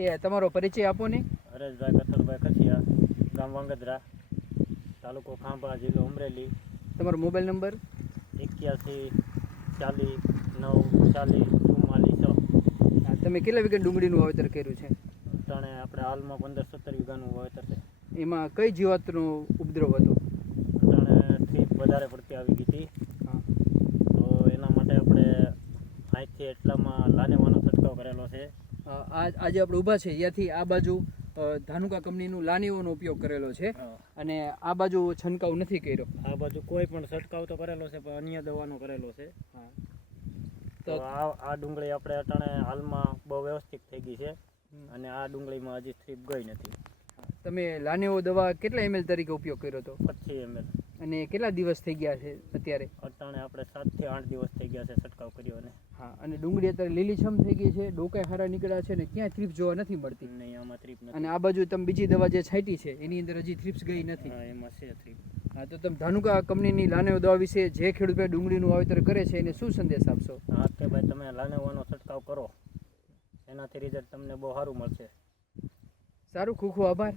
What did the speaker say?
એ તમારો પરિચય આપો ને. હરેશભાઈ કથુરભાઈ ખસિયા, ગામ વાંગદરા, તાલુકો ખાંભા, જિલ્લો અમરેલી. તમારો મોબાઈલ નંબર? 81 40 9 40 44 6. તમે કેટલા વીઘા ડુંગળીનું વાવેતર કર્યું છે? અટાણે આપણે હાલમાં 15-17 વીઘાનું વાવેતર છે. એમાં કઈ જીવાતનો ઉપદ્રવ હતો? અટાણે થ્રીપ વધારે પડતી આવી ગઈ હતી. હા, તો એના માટે આપણે અહીંથી એટલામાં લાનેવાનો છંટકાવ કરેલો છે. આજે આપણે ઊભા છે ત્યાંથી આ બાજુ ધાનુકા કંપનીનું લાનીઓનો ઉપયોગ કરેલો છે અને આ બાજુ છંટકાવ નથી કર્યો. આ બાજુ કોઈ પણ છંટકાવ તો કરેલો છે પણ અન્ય દવાનો કરેલો છે. તો આ ડુંગળી આપણે અટાણે હાલમાં બહુ વ્યવસ્થિત થઈ ગઈ છે અને આ ડુંગળીમાં હજી થ્રીપ ગઈ નથી. તમે લાનેઓ દવા કેટલા ml તરીકે ઉપયોગ કર્યો હતો? 25 ml. અને કેટલા દિવસ થઈ ગયા છે અત્યારે? અટાણે આપણે 7 થી 8 દિવસ થઈ ગયા છે છંટકાવ કર્યો. અને હા, અને ડુંગળી અત્યારે લીલીછમ થઈ ગઈ છે, ડોકાઈ હારા નીકળ્યા છે ને ક્યાંય થ્રીપ્સ જોવા નથી મળતી. નહીં, આમાં થ્રીપ નથી. અને આ બાજુ તમે બીજી દવા જે છાંટી છે એની અંદર હજી થ્રીપ્સ ગઈ નથી. હા, એમાં છે થ્રીપ. હા, તો તમે ધાનુકા કંપનીની લાનેઓ દવા વિશે જે ખેડૂત ભાઈ ડુંગળીનું વાવેતર કરે છે એને શું સંદેશ આપશો? હા કે ભાઈ તમે લાનેવાનો છંટકાવ કરો, એનાથી રિઝલ્ટ તમને બહુ સારું મળશે. સારું, ખૂબ ખૂબ આભાર.